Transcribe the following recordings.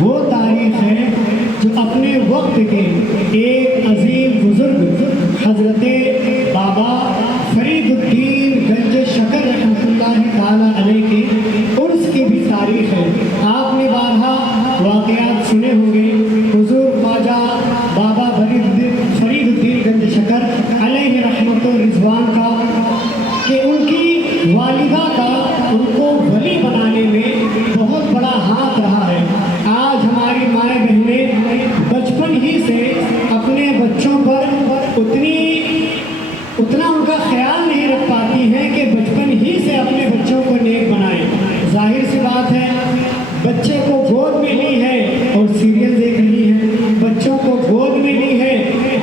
وہ تاریخ ہے جو اپنے وقت کے ایک عظیم بزرگ حضرت بابا فرید الدین گنج شکر رحمۃ اللہ تعالیٰ علیہ کے عرس کی بھی تاریخ ہے۔ آپ نے بارہا واقعات سنے ہوں گے حضور خواجہ بابا فرید الدین گنج شکر علیہ رحمت و رضوان کا کہ ان کی والدہ کا ان کو ولی بنانے میں بہت بڑا ہاتھ رہا ہے۔ آج ہماری مائیں بہنیں بچپن ہی سے اپنے بچوں پر اتنا ان کا خیال نہیں رکھ پاتی ہیں کہ بچپن ہی سے اپنے بچوں کو نیک بنائیں۔ ظاہر سی بات ہے، بچے کو گود میں لی ہے اور سیریل دیکھ رہی ہے، بچوں کو گود میں لی ہے،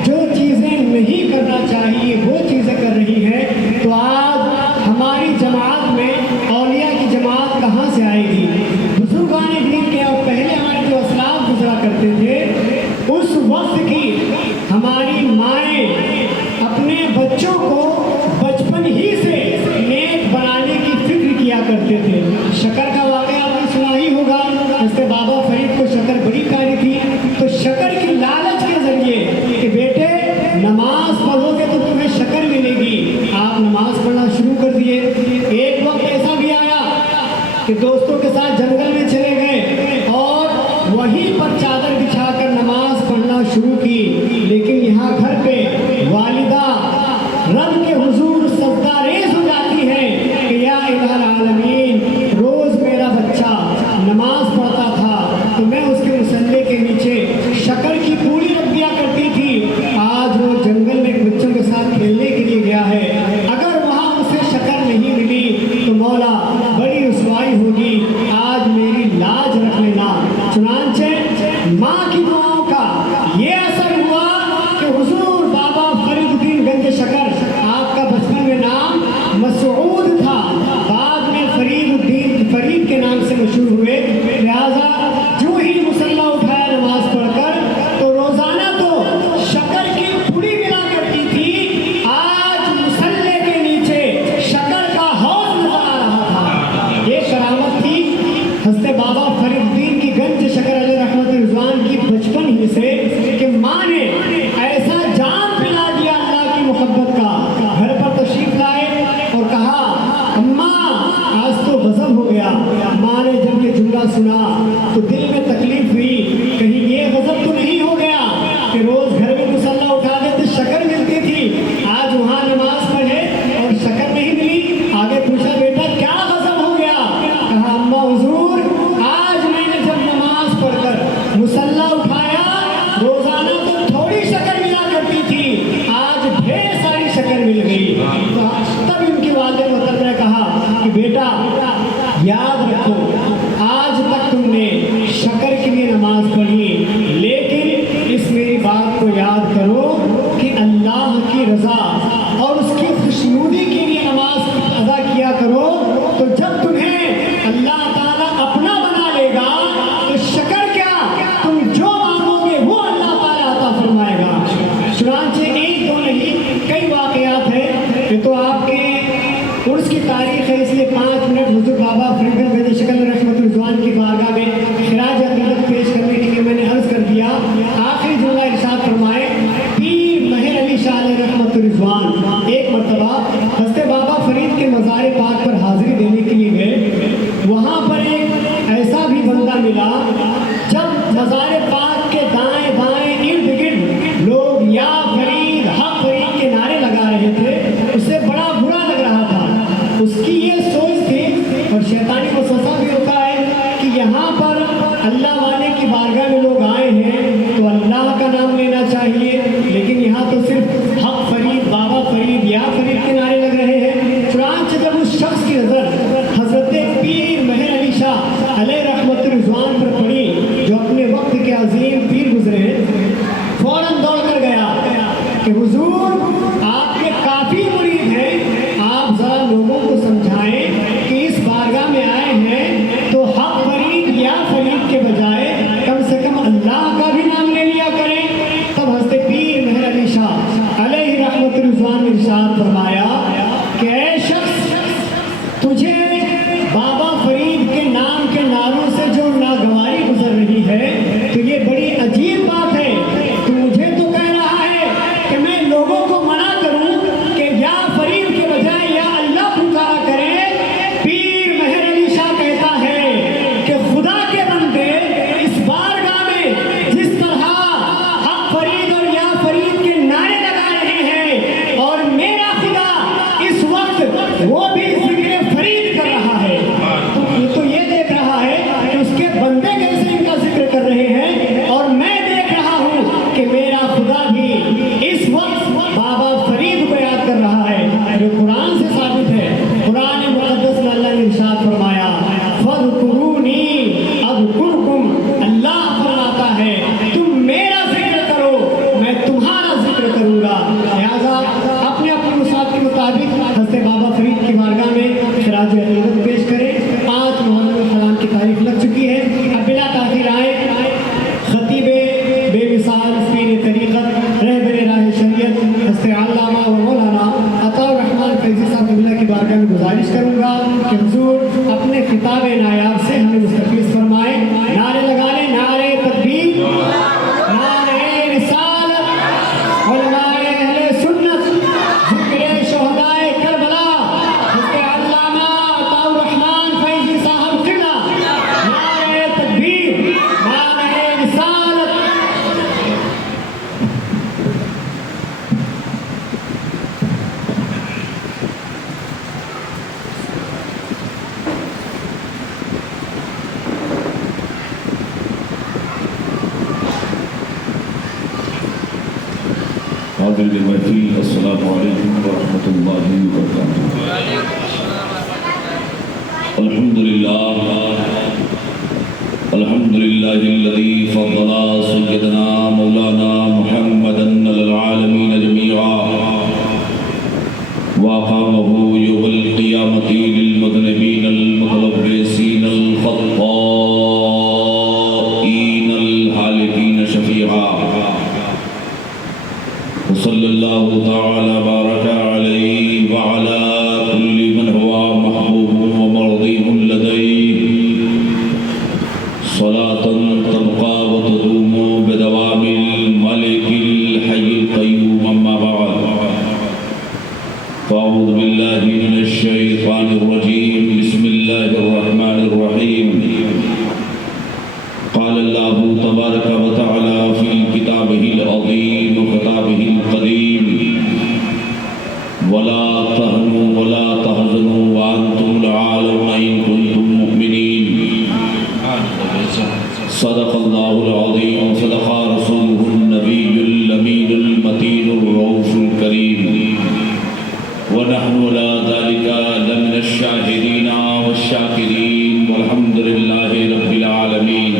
جو چیزیں نہیں کرنا چاہیے وہ چیزیں کر رہی ہے، تو آج ہماری جماعت میں اولیاء کی جماعت کہاں سے آئے گی؟ بزرگان دین کے اور پہلے ہمارے جو اسلاف گزرا کرتے تھے اس وقت کی ہماری مائیں اپنے بچوں کو بچپن ہی سے نیک بنانے کی فکر کیا کرتے تھے۔ شکر کا واقعہ آپ نے سنا ہی ہوگا، جس سے بابا فرید کو شکر بڑی پیاری تھی، تو شکر کی لالچ کے ذریعے کہ بیٹے نماز پڑھو گے تو تمہیں شکر ملے گی، آپ نماز پڑھنا شروع کر دیے۔ ایک وقت ایسا بھی آیا کہ دوستوں کے ساتھ جنگل میں چلے گئے اور وہیں پر چادر بچھا کر نماز پڑھنا شروع کی، لیکن یہاں گھر پہ والدہ رب کے حضور سجدہ ریز ہو جاتی ہے کہ یا الہ العالمین، روز میرا بچہ نماز پڑھتا تھا تو میں اس کے مصلے کے نیچے شکر کی پوری رکھ دیا کرتی تھی، آج وہ جنگل میں بچوں کے ساتھ کھیلنے کے لیے گیا ہے، اگر وہاں اسے شکر نہیں ملی تو مولا بڑی رسوائی ہوگی، آج میری لاج رکھ لینا۔ چنانچہ ماں کی دعاؤں کا یہ اثر ہوا کہ حضور بابا فرید الدین گنج شکر، آپ کا بچپن میں نام مسعود تھا، بعد میں فرید کے نام سے مشہور ہوئے، لہذا جو ہی مصلی اٹھایا نماز پڑھ کر تو روزانہ تو شکر کی پوری ملا کرتی تھی، آج مصلی کے نیچے شکر کا حوض نظر آ رہا تھا۔ یہ کرامت تھی حضرت بابا فرید الدین کی گنج شکر علیہ رحمت رضوان کی بچپن ہی سے کہ ماں نے ایسا جام پلا دیا اللہ کی محبت کا، گھر پر تشریف لائے اور کہا اماں آج تو غضب ہو گیا۔ ماں نے جب یہ جملہ سنا تو دل میں تکلیف ہوئی، کہیں یہ غضب تو نہیں ہو گیا کہ روز گھر میں مصلی اٹھا دے تو شکر ملتی تھی، آج وہاں نماز پڑھے اور شکر نہیں ملی؟ آگے پوچھا بیٹا کیا غضب ہو گیا؟ کہا اماں حضور آج میں نے جب نماز پڑھ کر مصلی اٹھایا، روزانہ تو تھوڑی شکر ملا کرتی تھی، آج ڈھیر ساری شکر مل گئی۔ تو تب ان کے والد محترم نے کہا کہ بیٹا یاد رکھو، آج تک تم نے شکر کے لیے نماز پڑھی، لیکن اس میری بات کو یاد کرو کہ اللہ کی رضا اور اس کی خوشنودی کے لیے نماز ادا کیا کرو، تو جب تمہیں اللہ تعالیٰ اپنا بنا لے گا تو شکر کیا، تم جو مانگو گے وہ اللہ تعالیٰ عطا فرمائے گا۔ چنانچہ ایک دو نہیں کئی واقعات ہیں، یہ تو آپ کے عرس کی تاریخ ہے، اس لیے 5 منٹ حضور بابا فرید الدین گنج شکر رحمت رضوان کی بارگاہ میں خراج عقیدت پیش کرنے کے لیے میں نے عرض کر دیا۔ آخری جملہ ارشاد فرمائے، پیر مہر علی شاہ علیہ رحمت رضوان ایک مرتبہ حضرت بابا فرید کے مزار پاک پر حاضری دینے کے لیے گئے، وہاں پر ایک ایسا بھی بندہ ملا، جب مزار پاک کے دائیں بائیں ارد گرد لوگ یا فرید حق فرید کے نعرے لگا رہے تھے، اسے بڑا برا لگ رہا تھا۔ اس کی یہ سوچ تھی، اور شیطانی وسوسہ بھی ہوتا ہے کہ یہاں پر اللہ والے کی بارگاہ میں لوگ آئے ہیں تو اللہ کا نام لینا چاہیے، لیکن یہاں تو صرف حق فرید، بابا فرید، یا فرید کے نعرے لگ رہے ہیں۔ چنانچہ جب اس شخص کی نظر حضرت پیر مہر علی شاہ علیہ رحمت رضوان پر پڑی، جو اپنے وقت کے عظیم پیر گزرے ہیں، فوراً دوڑ کر گیا کہ حضور آپ کے کافی مرید ہیں، آپ ذرا لوگوں کو سمجھائیں کہ اس بارگاہ میں آئے ہیں تو حق فرید یا فرید کے بجائے کم سے کم گزر چکی ہے. اب بلا تاخیر آئے خطیب بے مثال پیر طریقت رہبر راہ شریعت حضرت علامہ و مولانا عطاء الرحمن فیضی صاحب قبلہ کی بارگاہ میں گزارش کروں گا کہ حضور اپنے خطاب نایاب سے ہمیں مستفیض فرمائیں. نعرے لگا لیں، نعرے تکبیر، نعرے رسالت، علماء اہل سنت، ذکر شہدائے کربلا حضرت علامہ عطاء الرحمن فیضی صاحب قبلہ. نعرے تکبیر، نعرے رسالت. حاضر محفل السلام علیکم ورحمۃ اللہ وبرکاتہ. الحمدللہ الذی فضل سیدنا مولانا محمدا علی العالمین جمیعا واقامہ یوم القیامۃ للمذنبین المتلبسین الخطائین الحالکین شفیعا. صلی اللہ تعالی بارک علیہ وعلا کل من ہوا محبوب و مرضی لدیہ صلاة تبقى وتدوم بدوام الملك الحي القيوم. اما بعد فاعوذ باللہ من الشیطان الرجیم. بسم اللہ الرحمن الرحیم. قال اللہ تبارک و تعالی فی کتابہ العظیم وخطابہ القدیم ولا تهنوا ولا تحزنوا وانتم العالون ان کنتم مؤمنین. صدق اللہ العظیم صدق رسولہ النبی الامین المتین الرؤوف الکریم ونحن على ذلك لمن الشاہدین والشاکرین والحمد للہ رب العالمین.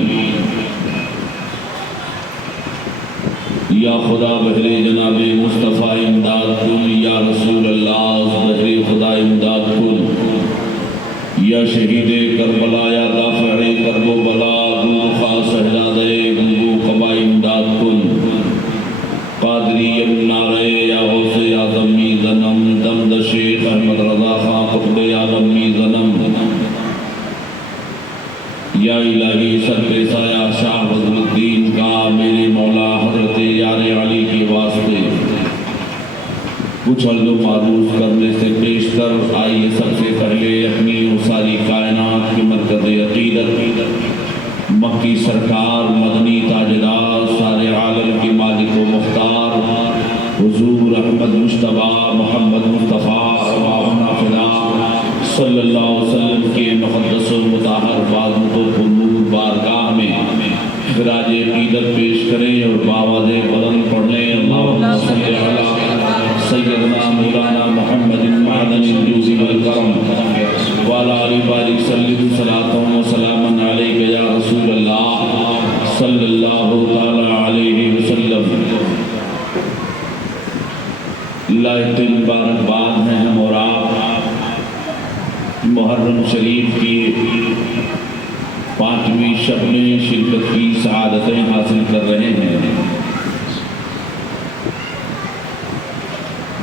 یا خدا بہر جناب مصطفیٰ امداد کن، یا رسول اللہ بہر خدا امداد کن، یا شہید کربلا یا دافع کرب و بلا گلخا سہزادہ گنگو قبا امداد کن. قادری نعرے یا غوث اعظم می ظنم دمد شیخ احمد رضا خان قطب عالم می ظنم. یا الہی سر پہ سایہ شاہ بدر الدین کا میرے مولا حضرت یار علی کے واسطے کچھ عرض و معروض کرنے سے پیشتر آئیے سب سے پہلے اپنی اور ساری کائنات کے مرکز عقیدت مکی سرکار مدنی تاجدار سارے عالم کی مالک و مختار حضور احمد مجتبیٰ محمد مصطفیٰ ارواحنا فدا صلی اللہ علیہ وسلم کے مقدس و مطہر بازمت و نور بارگاہ میں خراج عقیدت پیش کریں اور باواز بلند پڑھیں. اللہم صلی علی سیدنا مولانا محمد معدن الجود والکرم وعلی آلہ بارک سلم صلاة و سلام علیک یا رسول اللہ صلی اللہ تعالی علیہ وسلم. لائق مبارکباد ہیں ہم اور آپ محرم شریف کی 5ویں شب میں شرکت کی سعادتیں حاصل کر رہے ہیں.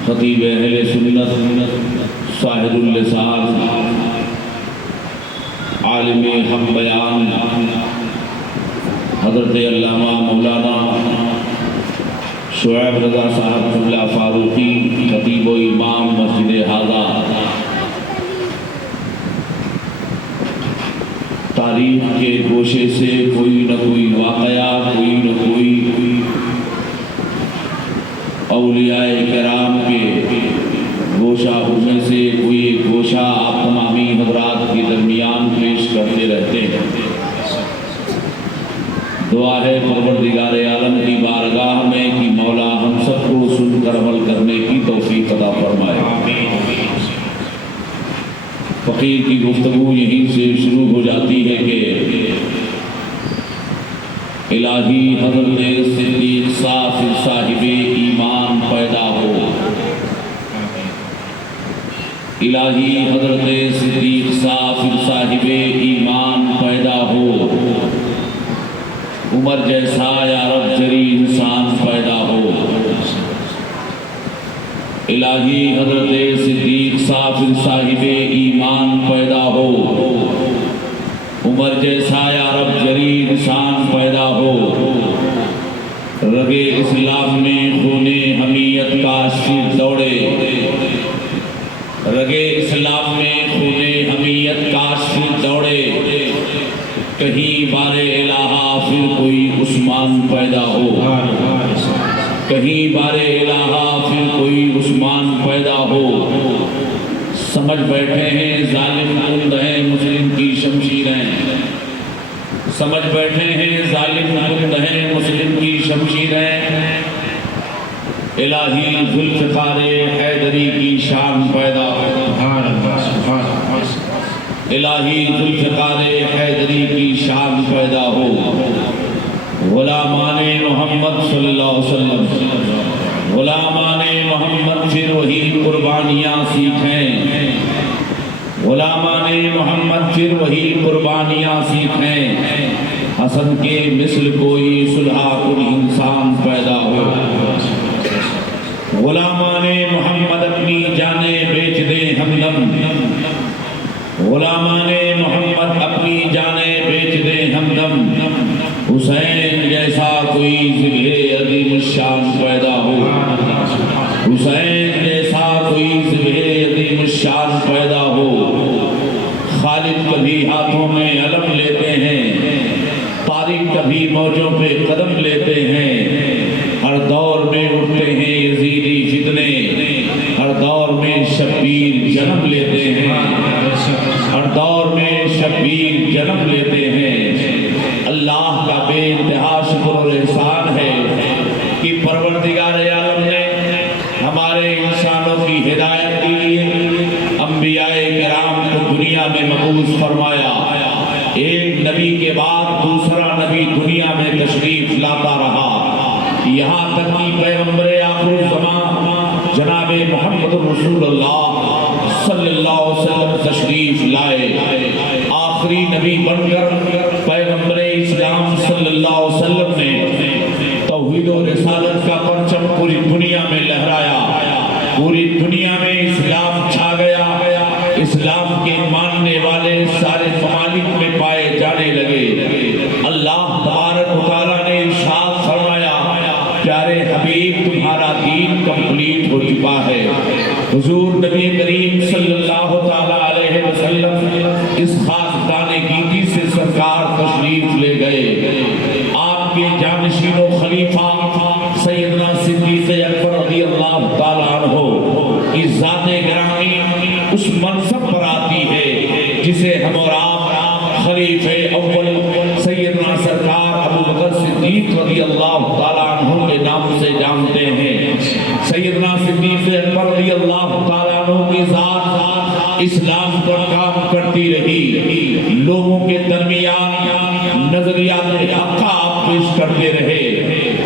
خطیب اہل سنت صاحب اللسان عالم حق بیان حضرت علامہ مولانا شعیب رضا صاحب قبلہ فاروقی خطیب و امام مسجد ہذا تاریخ کے گوشے سے کوئی نہ کوئی واقعہ کوئی نہ کوئی اولیاء کرام کے گوشہ میں سے کوئی ایک گوشہ آپ تمامی حضرات کے درمیان پیش کرتے رہتے ہیں. دعا ہے پروردگار عالم کی بارگاہ میں کہ مولا ہم سب کو سن کر عمل کرنے کی توفیق عطا فرمائے. فقیر کی گفتگو یہیں سے شروع ہو جاتی ہے کہ الہی حضرت صدیق صاحب ایمان پیدا ہو. الہی حضرت صدیق صاحب ایمان پیدا ہو. عمر جیسا یا رب جری انسان پیدا ہو، الہی حضرت صدیق صابر صاحب ایمان پیدا ہو، عمر جیسا یا رب جری انسان پیدا ہو، رگے اسلام میں خون حمیت کا شیر دوڑے، رگے اسلام میں خون حمیت کا شیر دوڑے، کہیں بار الہا پھر کوئی عثمان پیدا ہو، کہیں بار الہا پھر کوئی عثمان پیدا ہو۔ سمجھ بیٹھے ہیں ظالم کند ہیں مسلم کی شمشیریں، سمجھ بیٹھے ہیں ظالم کند ہیں مسلم کی شمشیریں، الہی ذوالفقار حیدری کی شان پیدا ہو، الہی ذوالفقار حیدری کی شان پیدا ہو، غلامان محمد صلی اللہ علیہ وسلم، غلامان محمد پھر وہی قربانیاں سیکھیں، غلامان محمد پھر وہی قربانیاں سیکھیں، حسن کے مثل کوئی صلح کن انسان پیدا ہو، غلامان محمد اپنی جانیں بیچ دیں ہمدم، غلامان محمد اپنی جانیں بیچ دیں ہمدم، حسین جیسا کوئی ذبح عظیم الشان پیدا ہو، حسین جیسا کوئی ذبح عظیم الشان پیدا ہو۔ خالد کبھی ہاتھوں میں علم لیتے ہیں، طارق کبھی موجوں پہ قدم لیتے ہیں، ہر دور میں اٹھتے ہیں یزیدی فتنے، ہر دور میں شبیر جنم لیتے ہیں، ہر دور میں شبیر جنم لیتے ہیں۔ اللہ کا بے انتہا شکر و احسان ہے کہ پروردگار عالم نے ہمارے انسانوں کی ہدایت کے لیے انبیاء کرام کو دنیا میں مبعوث فرمایا۔ ایک نبی کے بعد دوسرا نبی دنیا میں تشریف لاتا رہا، یہاں تک کہ پیغمبر آخر الزمان جناب محمد رسول اللہ صلی اللہ علیہ وسلم تشریف لائے۔ آخری نبی بن کر پیغمبر اسلام صلی اللہ علیہ وسلم نے توحید و رسالت کا پرچم پوری دنیا میں لہرایا، پوری دنیا میں اسلام چھا گیا، اسلام کے ماننے والے سارے ممالک میں پائے جانے لگے۔ اللہ تبارک و تعالیٰ نے ارشاد فرمایا، پیارے حبیب تمہارا دین کمپلیٹ ہو چکا ہے۔ حضور نبی کریم صلی اللہ تعالیٰ علیہ وسلم اس خاص دانے گیتی سے سرکار تشریف لے گئے۔ آپ کے جانشین و خلیفہ سیدنا صدیق اکبر رضی اللہ تعالیٰ عنہ کی ذات گرامی اس منصب پر آتی ہے جسے ہم اور آپ خلیفہ اول سیدنا سرکار ابو بکر صدیق رضی اللہ تعالیٰ عنہ کے نام سے جانتے ہیں۔ سیدنا صدیق اکبر رضی اللہ تعالیٰ عنہ کی ذات اسلام پر کام کرتی رہی، لوگوں کے درمیان نظریات حق آپ پیش کرتے رہے،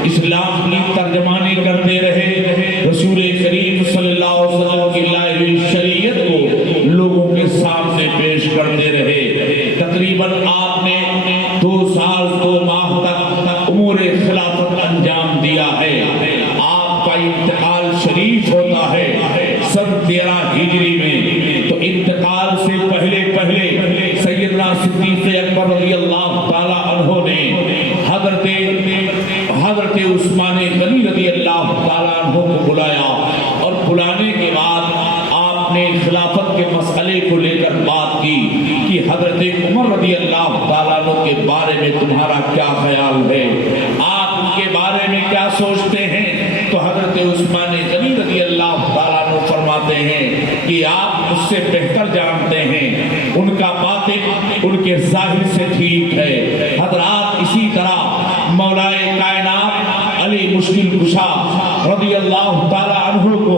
اسلام کی ترجمانی کرتے رہے، رسول کریم صلی اللہ علیہ وسلم کی لائی ہوئی شریعت کو لوگوں کے سامنے پیش کرتے رہے۔ تقریباً آپ نے 2 سال 2 ماہ تک امور خلافت انجام دیا ہے۔ آپ کا انتقال شریف ہوتا ہے سن 13 ہجری میں، تو انتقال سے پہلے سیدنا صدیق اکبر رضی اللہ تعالیٰ عنہ نے حضرت عثمان غنی رضی اللہ تعالیٰ عنہ کو بلایا، اور بلانے کے بعد آپ نے خلافت کے مسئلے کو لے کر بات کی کہ حضرت عمر رضی اللہ تعالیٰ عنہ کے بارے میں تمہارا کیا خیال ہے، آپ ان کے بارے میں کیا سوچتے ہیں؟ تو حضرت عثمان غنی رضی اللہ تعالیٰ عنہ فرماتے ہیں کہ آپ مجھ سے بہتر جانتے ہیں، ان کا باطن ان کے ظاہر سے ٹھیک ہے۔ حضرات اسی طرح مولائے کائنات علی مشکل کشا رضی اللہ تعالیٰ عنہ کو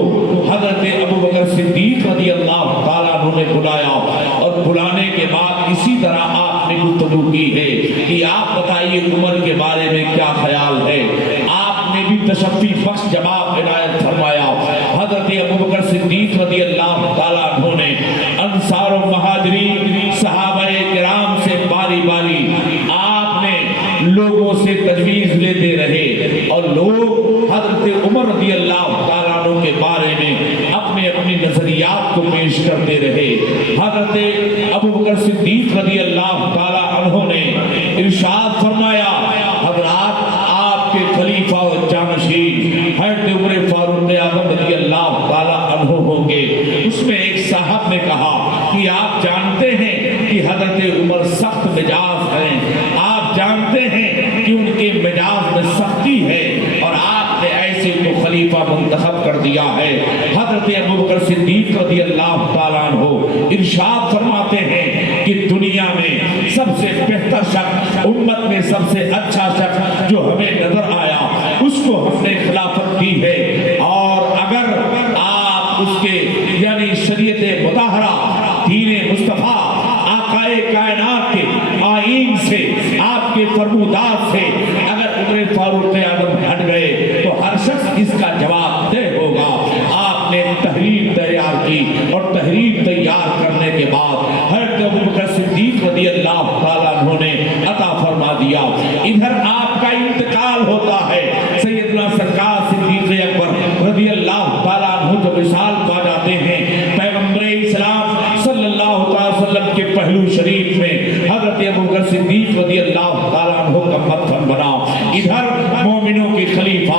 حضرت ابو بکر صدیق رضی اللہ تعالیٰ عنہ نے بلایا، اور بلانے کے بعد اسی طرح آپ نے گفتگو کی ہے کہ آپ بتائیے عمر کے بارے میں کیا خیال ہے۔ آپ نے بھی تشفی بخش جواب عنایت فرمایا۔ حضرت ابو بکر صدیق رضی اللہ تعالیٰ عنہ نے انصار و مہاجرین صحابہ کرام سے باری باری آپ نے لوگوں سے حضرت ابو بکر صدیق رضی اللہ تعالی عنہ نے ارشاد فرمایا، حضرات آپ کے خلیفہ و جانشین حضرت عمر فاروق اعظم رضی اللہ تعالی عنہ ہوں گے۔ اس میں ایک صاحب نے کہا کہ آپ جانتے ہیں کہ حضرت عمر سخت مزاج ہیں، آپ جانتے ہیں کہ ان کے مزاج میں سختی ہے اور آپ نے ایسے کو خلیفہ منتخب کر دیا ہے۔ حضرت ابو بکر صدیق رضی اللہ تعالیٰ عنہ ارشاد فرماتے ہیں کہ دنیا میں سب سے بہتر شخص، امت میں سب سے اچھا شخص جو ہمیں نظر آیا اس کو ہم نے خلافت دی ہے، اور اگر آپ اس کے یعنی شریعت مطہرہ دین مصطفیٰ آقائے کائنات کے آئین سے، آپ کے فرمودات سے اگر عمر فاروق اعظم ہٹ گئے تو ہر شخص اس کا جواب دہ ہوگا۔ آپ نے تحریر تیار کی اور تحریر تیار کرنے کے بعد حضرت ابو بکر صدیق رضی اللہ تعالیٰ عنہ نے عطا فرما دیا۔ ادھر آپ کا انتقال ہوتا ہے، سیدنا سرکار صدیق اکبر رضی اللہ تعالیٰ عنہ جو وصال پا جاتے ہیں، پیغمبر اسلام صلی اللہ علیہ وسلم کے پہلو شریف میں حضرت ابو بکر صدیق رضی اللہ تعالیٰ عنہ کا مدفن بنا۔ ادھر مومنوں کے خلیفہ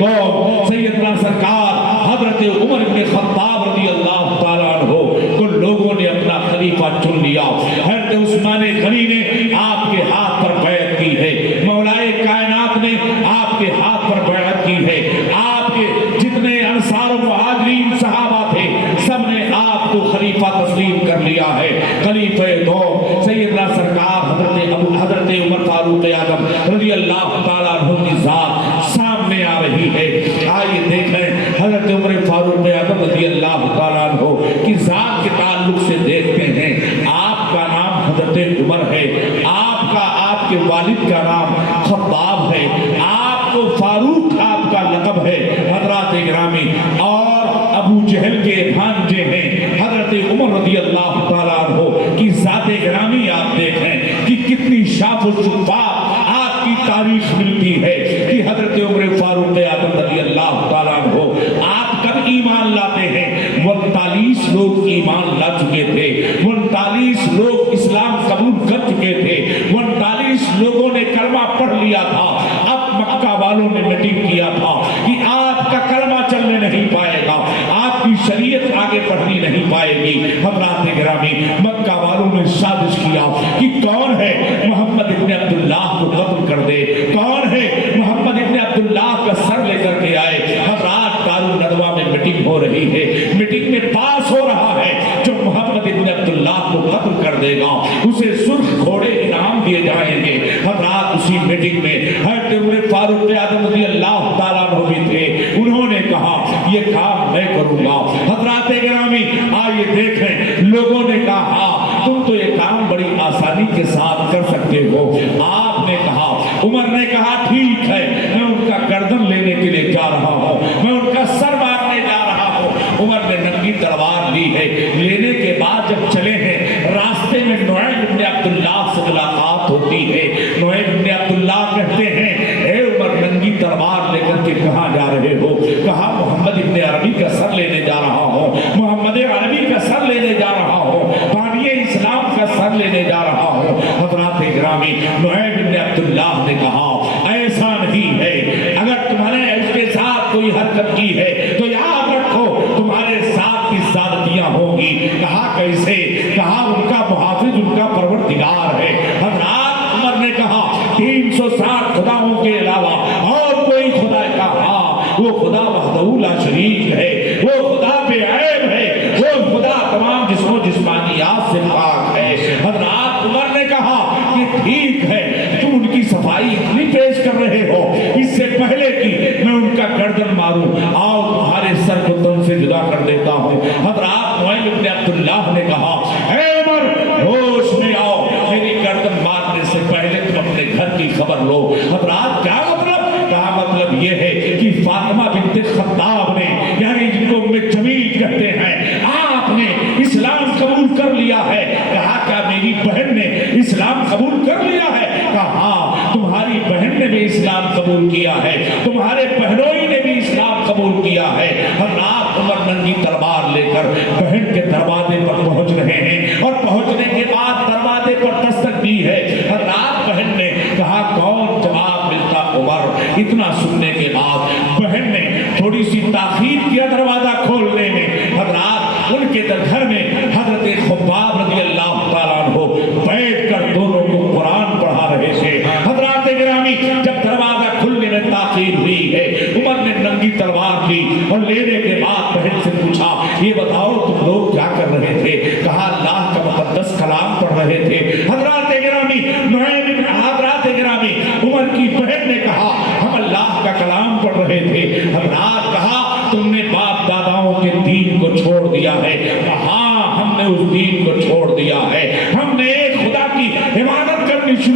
دو سیدنا سرکار حضرت عمر بن خطاب رضی اللہ تعالیٰ عنہ کو لوگوں نے اپنا خلیفہ چن لیا۔ حضرت عثمان غنی نے آپ کے ہاتھ پر بیعت کی ہے، مولائے کائنات نے آپ کے ہاتھ پر بیعت کی ہے، آپ کے جتنے انصار و مہاجرین صحابہ تھے سب نے آپ کو خلیفہ تسلیم کر لیا ہے۔ خلیفہ دو سیدنا سرکار حضرت عمر فاروق اعظم رضی اللہ تعالیٰ عنہ کی ذات سامنے آ رہی ہے۔ آئیے دیکھیں حضرت عمر فاروق اعظم رضی اللہ تعالیٰ عنہ کی ذات کے تعلق سے دیکھتے ہیں، آپ کا نام حضرت عمر ہے، آپ کے والد کا نام خطاب ہے، آپ کو فاروق آپ کا لقب ہے حضرات گرامی، اور ابو جہل کے بھانجے ہیں حضرت عمر رضی اللہ تعالیٰ عنہ کی ذات گرامی۔ آپ دیکھیں کہ کتنی شاف و شفاف آپ کی تاریخ ملتی ہے کہ حضرت عمر فاروق اعظم رضی اللہ تعالیٰ عنہ آپ کب ایمان لاتے ہیں؟ 49 لوگ ایمان لا چکے تھے، 49 لوگ اسلام قبول کر چکے تھے، 49 لوگوں نے کلمہ پڑھ لیا تھا۔ اب مکہ والوں نے میٹنگ کیا تھا کہ آپ کا کلمہ چلنے نہیں پائے گا، آپ کی شریعت آگے بڑھنی نہیں پائے گی۔ حضرات گرامی، مکہ والوں نے سازش کیا کہ کون ہے محمد ابن عبداللہ کو قتل کر دے، کون ہے محمد ابن عبداللہ کا سر لے کر کے آئے۔ حضرات دار الندوہ میں میٹنگ ہو رہی ہے، میٹنگ میں پاس ہو رہا ہے جو محمد ابن عبداللہ کو قتل کر دے گا اسے سرخ گھوڑے انعام دیے جائیں گے۔ حضرات اسی میٹنگ میں حضرت عمر فاروق اعظم رضی اللہ تعالیٰ عنہ بھی تھے، انہوں نے کہا یہ کام میں کروں گا۔ حضرات گرامی آئیے دیکھیں، لوگوں نے کہا ہاں تم تو یہ کام بڑی آسانی کے ساتھ کر سکتے ہو۔ آپ نے کہا، عمر نے کہا ٹھیک ہے، میں ان کا گردن لینے کے لیے جا رہا ہوں، میں ان کا سر مارنے جا رہا ہوں۔ عمر نے ننگی تلوار لی ہے، لینے کے بعد جب چلے ہیں راستے میں نعیم بن عبداللہ سے ملاقات ہوتی ہے۔ نعیم بن عبداللہ کہتے ہیں اے عمر ننگی تلوار لے کر کے کہاں جا رہے ہو؟ کہا محمد ابن عربی کا سر لینے جا رہا ہوں، محمد عربی کا سر لینے جا رہا ہوں، بانی اسلام کا سر لینے جا رہا ہوں۔ حضرات گرامی، نعیم بن عبداللہ نے کہا ایسا نہیں ہے، اگر تمہارے اس کے ساتھ کوئی حرکت کی ہے تو یاد رکھو تمہارے ساتھ کی زیادتیاں ہوں گی۔ کہا کیسے؟ کہا ان کا محافظ ان کا پروردگار ہے۔ حضرات عمر نے کہا 360 خداؤں کے علاوہ اور کوئی خدا کہا وہ خدا وحدہ لا شریک ہے، وہ خدا بے عیب ہے، وہ خدا تمام جسم و جسمانیات سے پاک ہے۔ حضرات عمر نے کہا کہ ٹھیک ہے، تم ان کی صفائی اتنی پیش کر رہے ہو، اس سے پہلے کہ میں ان کا گردن ماروں آؤ تمہارے سر کو تن سے جدا کر دیتا ہوں۔ حضرات نعیم بن عبداللہ نے کہا اے عمر ہوش میں آؤ، میری گردن مارنے سے پہلے تم اپنے گھر کی خبر لو۔ حضرات کیا مطلب؟ کہا مطلب یہ ہے کہ فاطمہ بنت خطاب نے، یعنی جن کو ام جمیل کہتے ہیں، آپ نے اسلام قبول کر لیا ہے۔ کہا کیا میری بہن نے اسلام قبول کر لیا ہے؟ کہا ہاں تمہاری بہن نے بھی اسلام قبول کیا ہے، تمہارے بہنوئی نے بھی اسلام قبول کیا ہے۔ حضرات عمر ننگی تلوار لے کر بہن کے دروازے پر پہنچ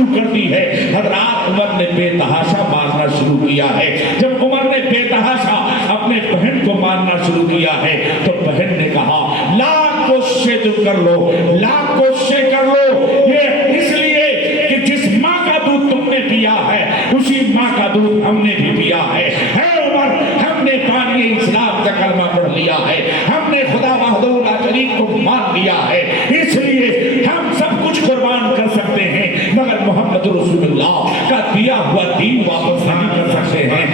شروع کر دی ہے۔ حضرات عمر نے بے تحاشا مارنا شروع کیا ہے۔ جب عمر نے بے تحاشا اپنے بہن کو مارنا شروع کیا ہے تو بہن نے کہا لاکھ کوششیں جو کر لو، لاکھ کوششیں کر لو، یہ اس لیے کہ جس ماں کا دودھ تم نے پیا ہے اسی ماں کا دودھ ہم نے بھی پیا ہے۔ اے عمر، ہم نے پانی اسلام کا کلمہ پڑھ لیا ہے، ہم نے خدا وحدہ لا شریک کو مان لیا ہے، اس لیے ہم سب کچھ قربان کر سکتے ہیں مگر محمد رسول اللہ کا دیا ہوا دین واپس نہیں کر سکتے ہیں۔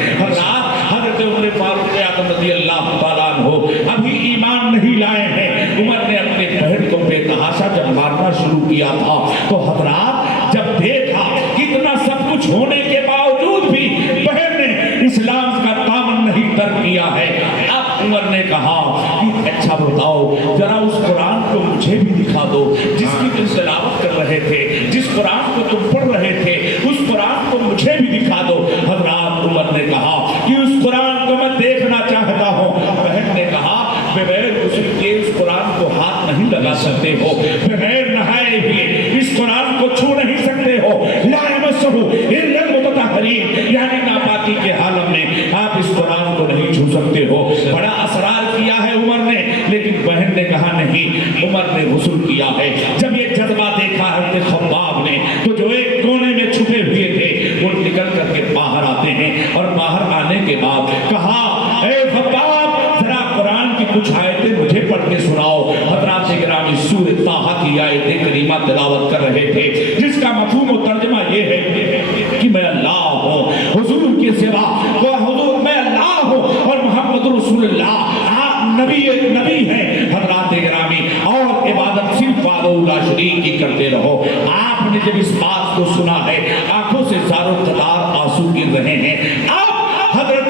حضرت عمر فاروق اعظم رضی اللہ تعالیٰ عنہ ابھی ایمان نہیں لائے ہیں۔ عمر نے اپنے بہن کو بے تحاشا جب مارنا شروع کیا تھا تو حضرات جب دیکھا کتنا سب کچھ ہونے کے باوجود بھی بہن نے اسلام کا دامن نہیں ترک کیا ہے، اب عمر نے کہا کہ اچھا بتاؤ ذرا اس قرآن کو مجھے بھی دکھا دو جس کی تم تلاوت کر رہے تھے، جس قرآن کو تم پڑھ رہے تھے اس قرآن کو مجھے بھی دکھا دو۔ حضرات عمر نے کہا کہ اس قرآن کو میں دیکھنا چاہتا ہوں۔ بہن نے کہا بغیر غسل کے اس قرآن کو ہاتھ نہیں لگا سکتے ہو، بغیر نہائے ہوئے اس قرآن کو چھو نہیں سکتے ہو، لا یمسہ الا المطہرین، یعنی ناپاکی کے عالم میں آپ اس قرآن کو نہیں چھو سکتے ہو۔ بڑا اصرار کیا ہے عمر نے، لیکن بہن نے کہا نہیں، عمر نے غسل کیا ہے۔ جب یہ جذبہ دیکھا حضرت خباب نے تو جو ایک کونے میں چھپے ہوئے تھے وہ نکل کر کے باہر آتے ہیں، اور باہر آنے کے بعد کہا اے خباب ذرا قرآن کی کچھ آیتیں مجھے پڑھ کے سناؤ۔ حضرات گرامی سورۃ طٰہٰ کی آیت کریمہ تلاوت کر رہے تھے جس کا مفہوم و ترجمہ یہ ہے کہ میں اللہ ہوں، حضور کے سوا وہ حضور، میں اللہ ہوں اور محمد رسول اللہ آپ نبی ہیں۔ حضرات گرامی اور عبادت صرف وحدہ لا شریک کی کرتے رہو۔ آپ نے جب اس بات کو سنا ہے آنکھوں سے زار و قطار آنسو گر رہے ہیں۔ اب حضرت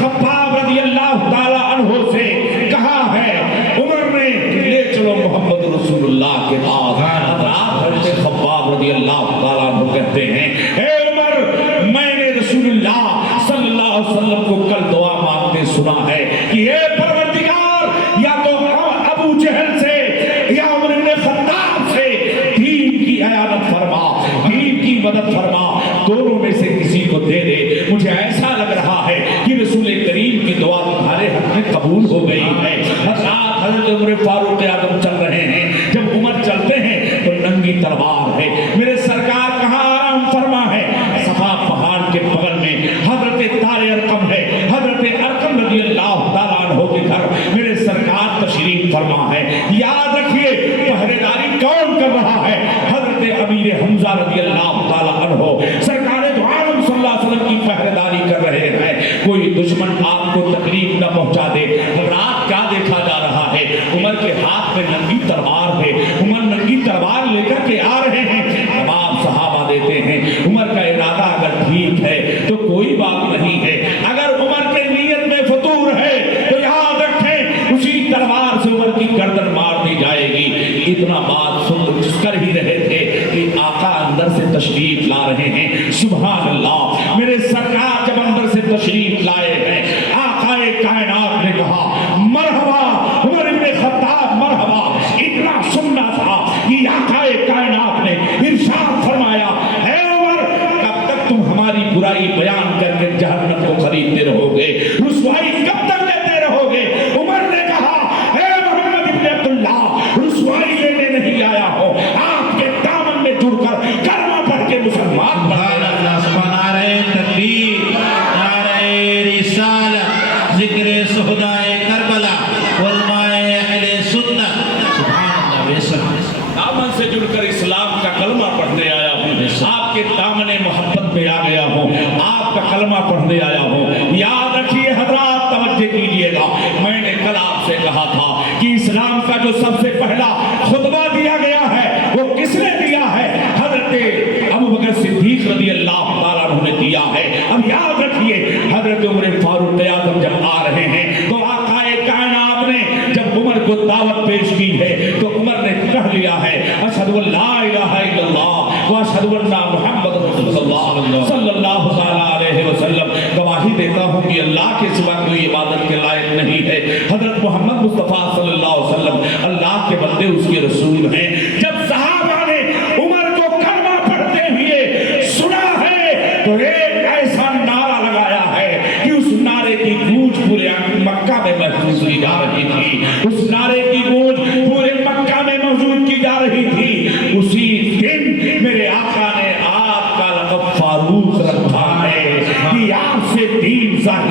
خباب رضی اللہ تعالی عنہ سے کہا ہے عمر نے لے چلو محمد رسول اللہ کے پاس۔ حضرت خباب رضی اللہ تعالی عنہ کہتے ہیں اے عمر، میں نے رسول اللہ صلی اللہ علیہ وسلم کو کل دعا مانگتے سنا ہے کہ اے پروردگار، یا تو ابو جہل سے یا عمر بن خطاب سے دین کی اعانت فرما، دین کی مدد فرما، دونوں میں سے کسی کو دے دے۔ مجھے ایسا لگ رہا ہے کہ رسول کریم کی دعا تمہارے حق میں قبول ہو گئی ہے۔ حضرت عمر فاروق اعظم چل رہے ہیں، جب عمر چلتے ہیں تو ننگی تلوار ہے۔ میرے سرکار کہاں آرام فرما ہے؟ صفا پہاڑ کے بغل میں حضرت طارق ارقم ہے، حضرت ارقم رضی اللہ تعالیٰ عنہ کے گھر میرے سرکار تشریف فرما ہے۔ یاد رکھیے پہرے داری کون کر رہا ہے؟ حضرت امیر حمزہ رضی اللہ تعالیٰ عنہ سرکار دو عالم صلی اللہ علیہ وسلم کی پہرے داری کر رہے ہیں۔ کوئی دشمن آپ کو تکلیف نہ پہنچا دے۔ حضرات کیا دیکھا جا رہا ہے؟ عمر کے ہاتھ میں ننگی تلوار ہے، عمر ننگی تلوار لے کر کے آ رہے ہیں۔ تمام صحابہ دیتے ہیں عمر کا ارادہ اگر ٹھیک ہے تو کوئی بات نہیں ہے، اگر عمر کے نیت میں فتور ہے تو یاد رکھیں اسی تلوار سے عمر کی گردن مار دی جائے گی۔ اتنا بات سن کر ہی رہے تھے کہ آقا اندر سے تشریف لا رہے ہیں۔ سبحان اللہ، میرے سرکار جب اندر سے تشریف لائے ہیں آقا کائنات نے کہا مرحبا عمر بن خطاب، مرحبا۔ اتنا سننا تھا کہ آقا کائنات نے ارشاد فرمایا اے عمر، کب تک تم ہماری برائی بیان کر کے جہنم کو خریدتے رہو گے؟ رسوائی کب تک دیتے رہو گے؟ عمر نے کہا اے محمد ابن عبداللہ، رسوائی لینے نہیں آیا ہو، آپ کے دامن میں جڑ کر کلمہ پڑھ کے مسلمان بن گئے۔ نعرہ تکبیر، نعرہ رسالت، ذکر شہدائے کربلا، علماء اہل سنت، سبحان اللہ، بے شک دامن سے جڑ کر اسلام کا کلمہ پڑھنے آیا ہوں، آپ کے دامن محبت میں آ گیا ہوں، آپ کا کلمہ پڑھنے آیا ہوں۔ یاد رکھیے حضرات، توجہ کیجئے گا، میں نے کل آپ سے کہا تھا کہ اسلام کا جو سب سے پہلا خطبہ دیا گیا ہے وہ کس نے دیا ہے؟ حضرت ابوبکر صدیق رضی اللہ تعالیٰ عنہ نے دیا ہے۔ اب یاد رکھیے حضرت عمر فاروق اعظم جب آ رہے ہیں تو آقا کائنات نے جب عمر کو دعوت پیش کی ہے تو عمر نے کہہ لیا ہے اشہد ان لا الہ الا اللہ و اشہد ان محمد رسول اللہ صلی اللہ علیہ وسلم، گواہی دیتا ہوں کہ اللہ کے سوا کوئی عبادت کے لائق نہیں ہے، حضرت محمد مصطفیٰ صلی اللہ علیہ وسلم اللہ کے بندے اس کے رسول ہیں۔ جب صحابہ نے عمر کو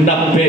90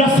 10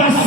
10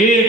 1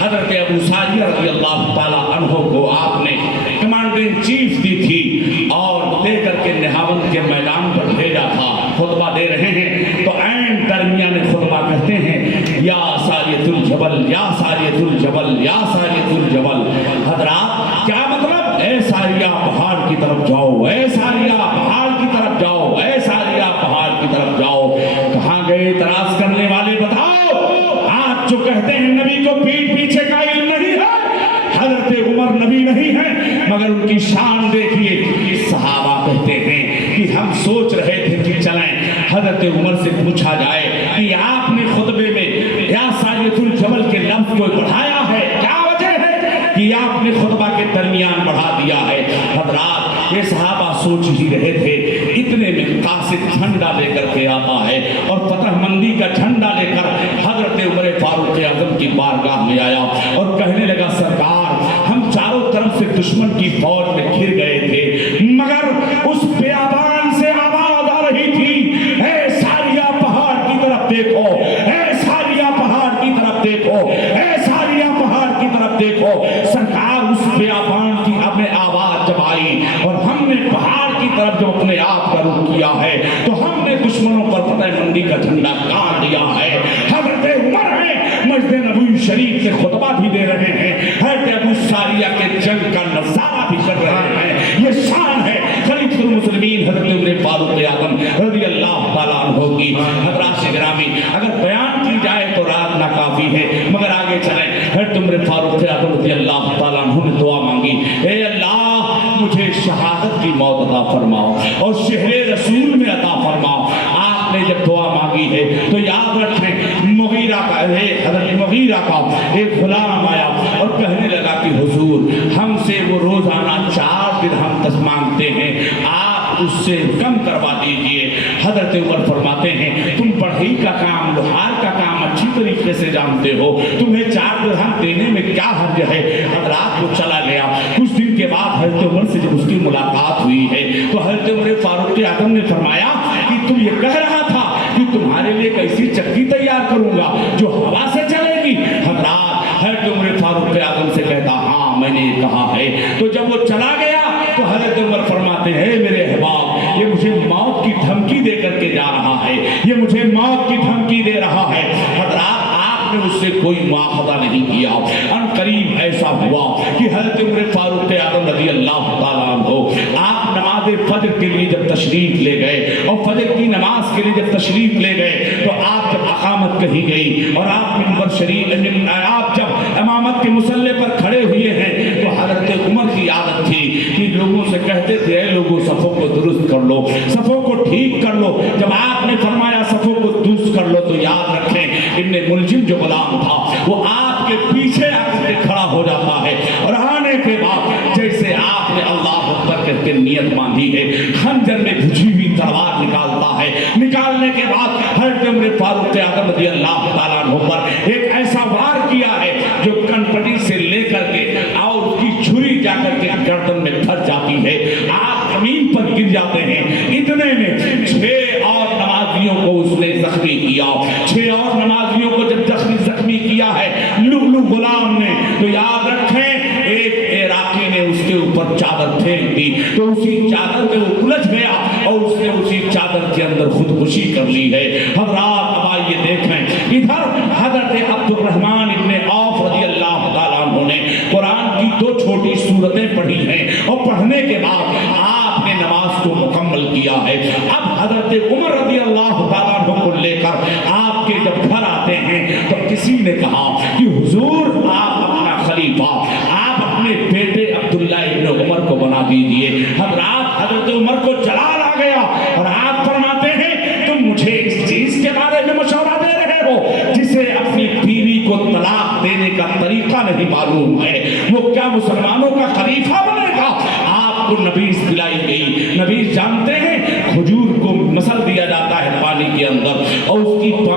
حضرت ابو ساریہ رضی اللہ تعالیٰ عنہ کو آپ نے کمانڈر چیف دی تھی اور لے کر کے نہاوند کے میدان پر بھیجا تھا، خطبہ دے رہے ہیں تو عین درمیان خطبہ کہتے ہیں یا ساریۃ الجبل یا ساریۃ الجبل یا ساریۃ الجبل۔ حضرات کیا مطلب؟ اے ساریہ پہاڑ کی طرف جاؤ، اے ساریہ پہاڑ کی طرف جاؤ، اے ساریہ پہاڑ کی طرف جاؤ۔ کہاں گئے اعتراض کرنے والے؟ بتاؤ۔ آج جو کہتے ہیں نبی کو پیٹھ پیچھے کا علم نہیں ہے، حضرت عمر نبی نہیں ہے مگر ان کی شان دیکھیے۔ صحابہ کہتے ہیں کہ ہم سوچ رہے تھے کہ چلیں حضرت عمر سے پوچھا جائے کہ آپ نے خطبے میں یا ساریۃ الجبل کے لفظ کو بڑھایا ہے، کیا وجہ ہے کہ آپ نے خطبہ کے درمیان بڑھا دیا ہے؟ حضرات یہ صحابہ سوچ ہی رہے تھے، اتنے میں قاصد جھنڈا لے کر کے آتا ہے اور فتح مندی کا جھنڈا لے کر حضرت عمر فاروق اعظم کی بارگاہ میں آیا اور کہنے لگا سرکار ہم چاروں طرف سے دشمن کی فوج میں گھر گئے تھے مگر اس بیابان سے آواز آ رہی تھی اے ساریہ پہاڑ کی طرف دیکھو، اے ساریہ پہاڑ کی طرف دیکھو، اے ساریہ پہاڑ کی طرف دیکھو۔ سرکار اس بیابان کی ہمیں آواز جب آئی اور ہم نے پہاڑ کی طرف جو اپنے آپ کا رخ کیا ہے تو ہم نے دشمنوں پر فتح مندی کا جھنڈا گاڑ دیا ہے۔ حضرت عمر ہیں مسجد نبوی شریف سے خطبہ بھی دے رہے ہیں، حضرت ابو ساریہ کے جنگ کا نظارہ بھی کر رہے ہیں۔ یہ شان ہے خلیفۃ المسلمین حضرت عمر فاروق اعظم رضی اللہ تعالیٰ عنہ کی۔ حضرات گرامی اگر بیان کی جائے تو رات ناکافی ہے مگر آگے چلیں۔ حضرت عمر فاروق اعظم رضی اللہ تعالیٰ عنہ نے دعا مانگی، اے اللہ مجھے شہادت کی موت عطا فرماؤ اور شہر رسول میں عطا فرماؤ۔ آپ نے جب دعا مانگی ہے تو یاد رکھیں مغیرہ کا حضرت مغیرہ کا ایک غلام آیا اور کہنے لگا کہ حضور ہم سے وہ روزانہ 4 درہم مانگتے ہیں، آپ اس سے کم کروا دیجئے۔ حضرت عمر فرماتے ہیں تم بڑھئی کا کام، لوہار کا کام اچھی طریقے سے جانتے ہو، تمہیں 4 درہم دینے میں کیا حرج ہے۔ حضرات وہ چلا گیا۔ کچھ دن کے بعد حضرت عمر سے جب اس کی ملاقات ہوئی ہے تو حضرت عمر فاروق اعظم نے فرمایا کہ تم یہ کہہ رہا تھا کہ تمہارے لیے ایک ایسی چکی تیار کروں گا جو ہوا سے چلے گی۔ حضرات حضرت عمر فاروق اعظم سے کہتا ہاں میں نے یہ کہا ہے۔ تو جب وہ چلا گیا تو حضرت عمر فرماتے ہیں میرے احباب یہ مجھے موت کی دھمکی دے کر کے جا رہا ہے، یہ مجھے موت کی دھمکی دے رہا ہے۔ حضرات آپ نے اس سے کوئی مواخذہ نہیں کیا۔ ان قریب ایسا ہوا کہ حضرت عمر فاروق اعظم رضی اللہ تعالیٰ عنہ آپ نماز فجر کے لیے جب تشریف لے گئے اور فجر کی نماز کے لیے جب تشریف لے گئے تو آپ جب اقامت کہی گئی اور آپ منبر شریف آپ جب امامت کے مصلی پر کھڑے ہوئے ہیں تو حضرت عمر کی عادت تھی کہ لوگوں سے کہتے تھے اے لوگوں صفوں کو درست کر لو، صفوں کو ٹھیک کر لو۔ جب آپ نے فرمایا صفوں کو درست کر لو تو یاد رکھیں ابن ملجم جو غلام تھا وہ آپ کے پیچھے آ کے کھڑا ہو جاتا ہے اور آنے کے بعد جیسے آپ نے اللہ اکبر کہہ کے نیت باندھی ہے خنجر میں بھجی ہوئی تلوار نکالتا ہے، نکالنے کے بعد حضرت عمر فاروق اعظم رضی اللہ تعالیٰ عنہ پر ایک ایسا وار کیا ہے جو کنپٹی سے لے کر کے اور اس کی چھری جا کر کے گردن میں پھنس جاتی ہے، آپ زمین پر گر جاتے ہیں۔ اتنے میں 6 اور نمازیوں کو اس نے زخمی کیا۔ 6 اور نمازیوں کو جب زخمی کیا ہے لؤلؤ غلام نے تو یاد رکھیں ایک عراقی نے اس کے اوپر چادر پھینک دی تو اسی چادر میں وہ الجھ گیا اور اس نے اسی چادر کے اندر خودکشی کر لی ہے۔ حضرات اب آئیے دیکھیں ادھر حضرت عبد الرحمن ابن عوف رضی اللہ تعالیٰ عنہ نے قرآن کی 2 چھوٹی سورتیں پڑھی ہیں اور پڑھنے کے بعد آپ نے نماز کو مکمل کیا ہے۔ اب حضرت عمر رضی اللہ تعالیٰ عنہ کو لے کر آپ کے جب گھر آتے ہیں تو کسی نے کہا کہ حضور آپ اپنا خلیفہ آپ اپنے بیٹے عبداللہ ابن عمر کو بنا دیجئے۔ حضرت عمر کو جلال آ گیا اور آپ فرماتے ہیں تم مجھے اس چیز کے بارے میں مشورہ دے رہے ہو جسے اپنی بیوی کو طلاق دینے کا طریقہ نہیں معلوم ہے، وہ کیا مسلمانوں کا خلیفہ بنے گا؟ آپ کو نبیذ پلائی گئی۔ نبیذ جانتے ہیں کھجور کو مسل دیا جاتا ہے پانی کے اندر اور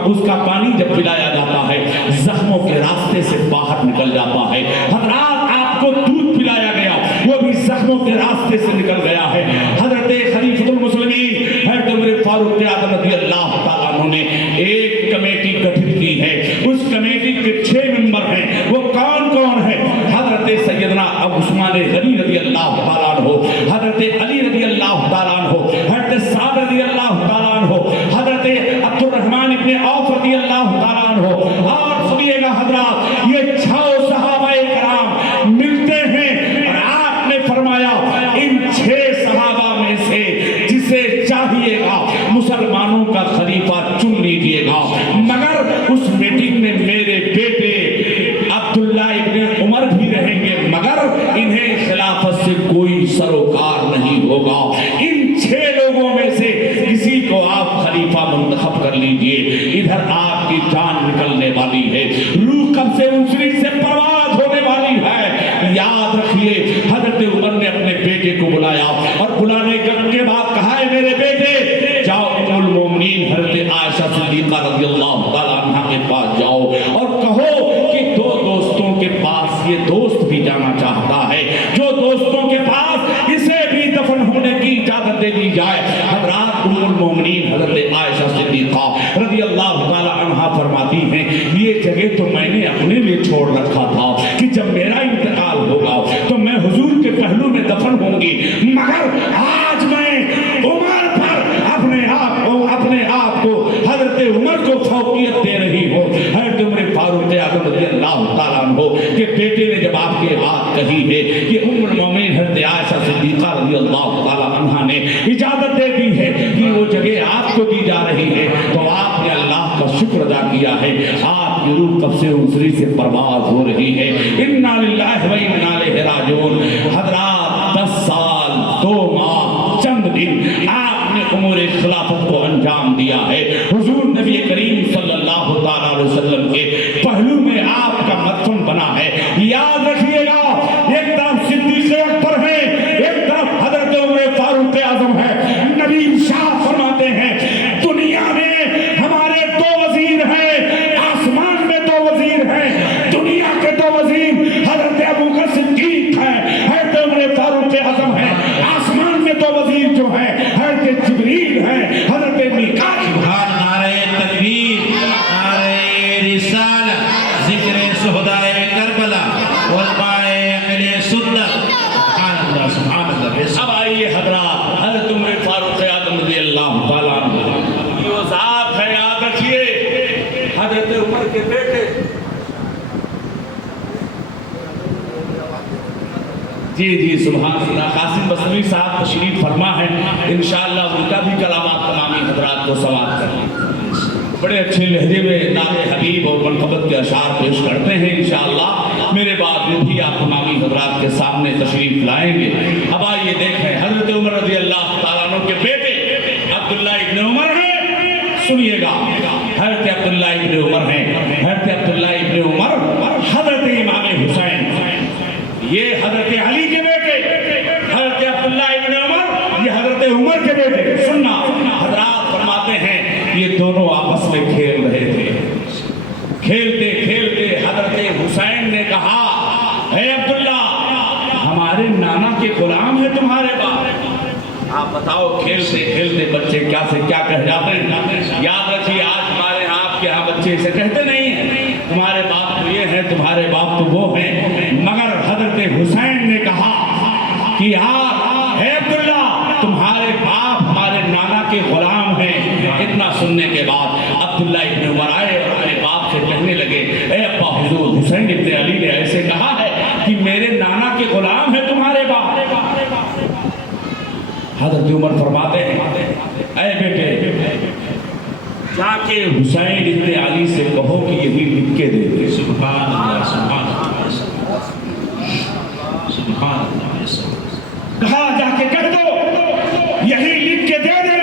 اس کا پانی جب پلایا جاتا ہے زخموں کے راستے سے باہر نکل جاتا ہے۔ حضرات آپ کو دودھ پلایا گیا وہ بھی زخموں کے راستے سے نکل گیا ہے۔ حضرت خلیفۃ المسلمین حضرت عمر فاروق اعظم رضی اللہ تعالیٰ عنہ نے ایک کمیٹی گٹھت کی ہے، اس کمیٹی کے 6 عبداللہ ابن عمر بھی رہیں گے مگر انہیں خلافت سے کوئی سروکار نہیں ہوگا. ان 6 لوگوں میں سے کسی کو آپ خلیفہ منتخب کر لیجئے. ادھر آپ کی جان نکلنے والی ہے, روح قبض انسری سے پرواز ہونے والی ہے. یاد رکھیے حضرت عمر نے اپنے بیٹے کو بلایا اور بلانے کے بعد کہا ہے میرے بیٹے جاؤ ام المومنین حضرت عائشہ صدیقہ رضی اللہ تعالیٰ عنہ کے پاس جاؤ اور کہو کہ 2 دوستوں کے پاس یہ دوست بھی جانا چاہتا ہے, جو دوستوں کے پاس اسے بھی دفن ہونے کی اجازت دے دی جائے. حضرات ام المومنین حضرت عائشہ صدیقہ رضی اللہ تعالیٰ عنہ فرماتی ہیں یہ جگہ تو میں نے اپنے لیے چھوڑ رکھا تھا کہ جب میرا انتقال ہوگا تو میں حضور کے پہلو میں دفن ہوں گی, مگر آج میں عمر پر اپنے آپ کو حضرت عمر کو فوقیت دے رہی ہوں. حضرت عمر فاروق اعظم رضی اللہ تعالیٰ عنہ کے بیٹے نے جب آپ کے بات کہی ہے کہ ام المومنین حضرت عائشہ صدیقہ رضی اللہ تعالیٰ عنہ نے اجازت دے دی ہے کہ وہ جگہ آپ کو دی جا رہی ہے, تو آپ نے اللہ کا شکر ادا کیا ہے. آپ کی روح قبض انسری سے پرواز ہو رہی ہے. انا للہ و انا الیہ راجعون. حضرات 10 سال 2 ماہ چند دن آپ نے امور خلافت کو انجام دیا ہے. حضور نبی کریم صلی اللہ تعالیٰ علیہ وسلم کے پہلو میں آپ کا مدفن بنا ہے. یاد رکھیے گا ایک طرف صدیق اکبر ہے, ایک طرف حضرت عمر فاروق اعظم ہے. نبی شاہ فرماتے ہیں دنیا میں ہمارے 2 وزیر ہیں, آسمان میں 2 وزیر ہیں. دنیا کے 2 وزیر حضرت ابوبکر صدیق ہیں, حضرت عمر فاروق اعظم ہیں. آسمان میں 2 وزیر جو ہیں حضرت جبریل ہیں, حضرت میکائیل. سبحان نعرہ تکبیر, نعرہ رسالت, ذکر شہدائے کربلا, علماء اہل سنت. سبحان اللہ سبحان اللہ. اب آئیے حضرات حضرت عمر فاروق اعظم رضی اللہ تعالیٰ عنہ یہ وہ ذات ہے, یاد رکھیے حضرت عمر کے بیٹے جی سبحان اللہ قاسم بصری صاحب تشریف فرما ہے. انشاءاللہ ان کا بھی کلامات تمامی حضرات کو سماعت کریں. بڑے اچھے لہجے میں نعت حبیب اور منقبت کے اشعار پیش کرتے ہیں. انشاءاللہ میرے بعد میں بھی آپ تمامی حضرات کے سامنے تشریف لائیں گے. اب آئیے دیکھیں حضرت عمر رضی اللہ تعالیٰ عنہ کے بیٹے عبداللہ ابن عمر ہیں. سنیے گا حضرت عبداللہ ابن عمر ہیں. حضرت عبداللہ ابن عمر حضرت امام حسین, یہ حضرت علی کے بیٹے. حضرت عبداللہ ابن عمر یہ حضرت عمر کے بیٹے. سننا حضرات فرماتے ہیں یہ دونوں آپس میں کھیل رہے تھے. کھیلتے کھیلتے حضرت حسین نے کہا اے عبداللہ ہمارے نانا کے غلام ہے تمہارے باپ. آپ بتاؤ کھیلتے کھیلتے بچے کیا سے کیا کہہ جاتے ہیں. یاد رکھیے آج ہمارے ہاں آپ کے ہاں بچے اسے کہتے نہیں ہیں تمہارے باپ تو یہ ہیں تمہارے باپ تو وہ ہیں. مگر حضرت حسین نے کہا کہ یار اے عبداللہ تمہارے باپ ہمارے نانا کے غلام ہیں. اتنا سننے کے بعد عبداللہ ابن عمر آئے اور اپنے باپ سے کہنے لگے اے ابا حضور حسین ابن علی نے ایسے کہا ہے کہ میرے نانا کے غلام ہیں تمہارے باپ. حضرت عمر فرماتے ہیں اے بیٹے جا کے حسین ابن علی سے کہو کہ یہی لکھ کے دے دے. سبحان اللہ سبحان اللہ سبحان اللہ. کہا جا کے کہہ دو یہی لکھ کے دے دے.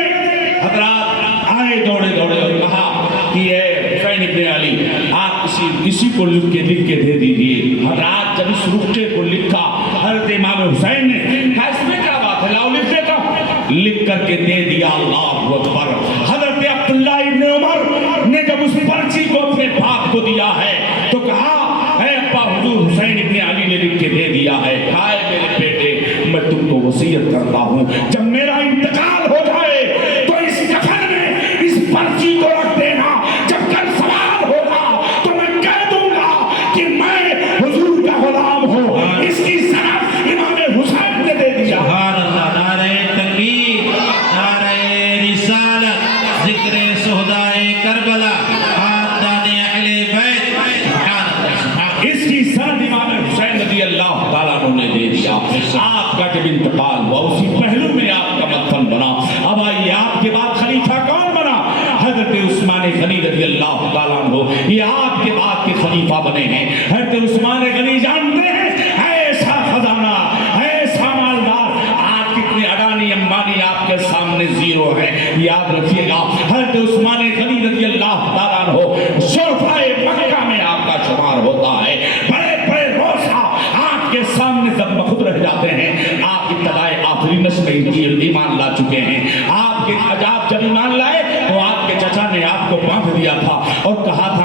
حضرات آئے دوڑے دوڑے اور کہا کہ اے حسین ابن علی آپ کسی کو لکھ کے دے دیجیے. حضرات جب اس رخصے کو لکھا حضرت امام حسین نے کہا اس میں کیا بات ہے, لاؤ لکھ دیتا. لکھ کر کے دے دیا. اللہ اکبر. حضرت عبداللہ ابن عمر نے جب اس پرچی کو اپنے باپ کو دیا ہے تو کہا اے ابا حضور حسین ابن علی نے لکھ کے دے دیا ہے. کہا میرے بیٹے میں تم کو وصیت کرتا ہوں جب میرا انتقال ہو جائے تو اس کفن میں اس پرچی کو رکھ دینا. جب کل سوال ہوگا تو میں کہہ دوں گا کہ میں حضور کا غلام ہوں. اس کی سند امام حسین نے دے دیا. سبحان اللہ. نعرہ تکبیر, نعرہ رسالت, ذکر شہدائے کربلا, خاندان اہل بیت. سبحان اللہ سبحان. اس کی سند امام حسین رضی اللہ تعالیٰ عنہ نے دے دیا. آپ کا جب انتقال ہوا اسی پہلو میں آپ کا مدفن بنا. اب آئیے آپ کے بعد خلیفہ کون بنا؟ حضرت عثمان غنی رضی اللہ تعالیٰ عنہ. یہ آپ کے بعد کے خلیفہ بنے ہیں. حضرت عثمان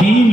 3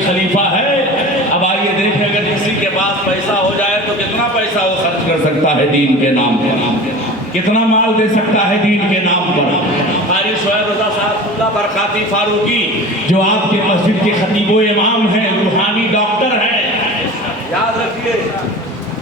کوئی خلیفہ ہے؟ اب آئیے دیکھیں اگر کسی کے پاس پیسہ ہو جائے تو کتنا پیسہ وہ خرچ کر سکتا ہے دین کے نام پر، کتنا مال دے سکتا ہے دین کے نام پر۔ قاری شعیب رضا صاحب اللہ برکاتی فاروقی جو آپ کے مسجد کے خطیب و امام ہیں، روحانی ڈاکٹر ہیں، یاد رکھیے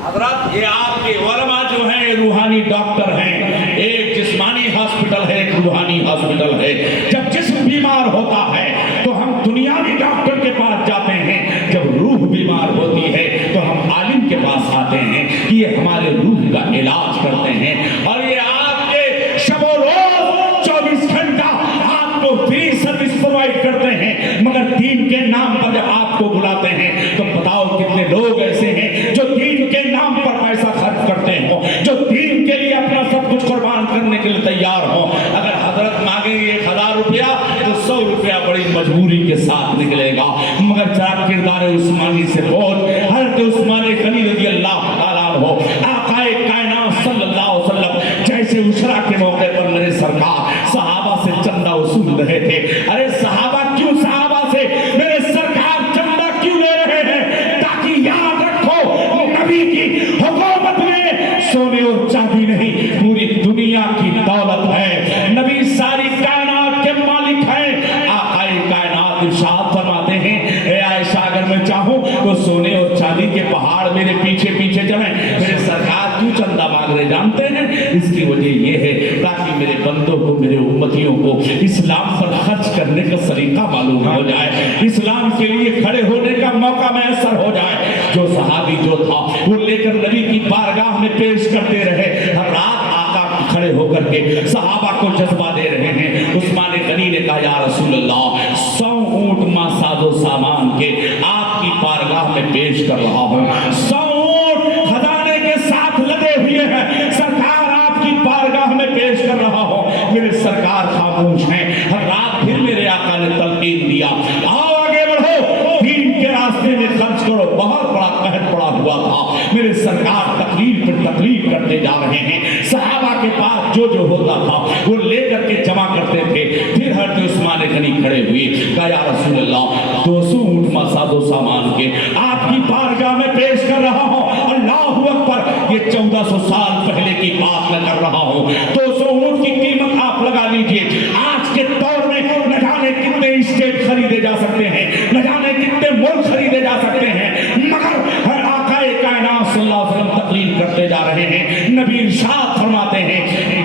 حضرات، یہ آپ کے علماء جو ہیں روحانی ڈاکٹر ہیں۔ ایک جسمانی ہاسپٹل ہے، ایک روحانی ہاسپٹل ہے۔ جب جسم بیمار ہوتا ہے تو ہم دنیاوی ڈاکٹر کے پاس جاتے ہیں، جب روح بیمار ہوتی ہے تو ہم عالم کے پاس آتے ہیں کہ یہ ہمارے روح کا علاج کرتے ہیں۔ اور یہ آپ کے شب و روز 24 گھنٹہ آپ کو فری سروس پرووائڈ کرتے ہیں، مگر دین کے نام پر جب آپ کو بلاتے ہیں تو بتاؤ کتنے لوگ ایسے ہیں جو دین کے نام پر پیسہ خرچ کرتے ہوں، جو دین کے لیے اپنا سب کچھ قربان کرنے کے لیے تیار ہوں۔ اگر حضرت مانگیں گے 1000 روپیہ تو 100 روپیہ بڑی مجبوری کے ساتھ نکلے گا، مگر ذرا کردار عثمانی سے بول۔ حضرت عثمان غنی رضی اللہ تعالیٰ عنہ آقا کائنات صلی اللہ علیہ وسلم جیسے عشرہ کے موقع پر میرے سرکار صحابہ سے چندہ وصول رہے تھے۔ ارے صحابہ کیوں صحابہ سے میرے سرکار چندہ کیوں لے رہے ہیں؟ تاکہ یاد رکھو نبی کی حکومت میں سونے اور چاندی نہیں، پوری دنیا کی دولت ہے۔ نبی ساری کائنات کے مالک ہیں۔ آقا کائنات ارشاد فرماتے ہیں، اے عائشہ اگر میں چاہوں تو سونے اور چاندی کے پہاڑ میرے پیچھے پیچھے چلیں۔ میرے سرکار کیوں چندہ مانگ رہے جانتے ہیں؟ اس کی وجہ یہ ہے تاکہ میرے بندوں کو، میرے امتیوں کو اسلام پر خرچ کرنے کا طریقہ معلوم ہو جائے، اسلام کے لیے کھڑے ہونے کا موقع میسر ہو جائے۔ جو صحابی جو تھا وہ لے کر نبی کی بارگاہ میں پیش کرتے رہے، ہر رات آقا کھڑے ہو کر کے صحابہ کو جذبہ دے رہے ہیں۔ عثمان غنی نے کہا یا رسول اللہ 100 اونٹ ماں ساز و سامان کے آپ کی بارگاہ میں پیش کر رہا ہوں، 100 اونٹ خزانے کے ساتھ لدے ہوئے ہیں، سرکار آپ کی بارگاہ میں پیش کر رہا ہوں۔ میرے سرکار خاموش ہیں۔ ہر رات پھر میرے آقا نے تلقین دیا، آؤ آگے بڑھو، دین کے راستے میں خرچ کرو۔ بہت بڑا قحط پڑا ہوا تھا، میرے سرکار تقریر پر تقریر کرتے جا رہے ہیں۔ صحابہ کے پاس جو جو ہوتا تھا وہ لے کر کے جمع کرتے تھے۔ پھر حضرت عثمان غنی کھڑے ہوئے، کہا یا رسول اللہ 200 اونٹ مساد و سامان کے آپ کی بارگاہ میں پیش کر رہا ہوں۔ اللہ اکبر، یہ 1400 سال پہلے کی بات میں کر رہا ہوں۔ 200 اونٹ کی قیمت آپ لگا لیجئے، آج کے دور میں نہ جانے کتنے اسٹیٹ خریدے جا سکتے ہیں، نہ جانے کتنے ملک خریدے جا سکتے ہیں، مگر ہر آقا کائنات صلی اللہ علیہ وسلم تقریر کرتے جا رہے ہیں۔ نبی ارشاد فرماتے ہیں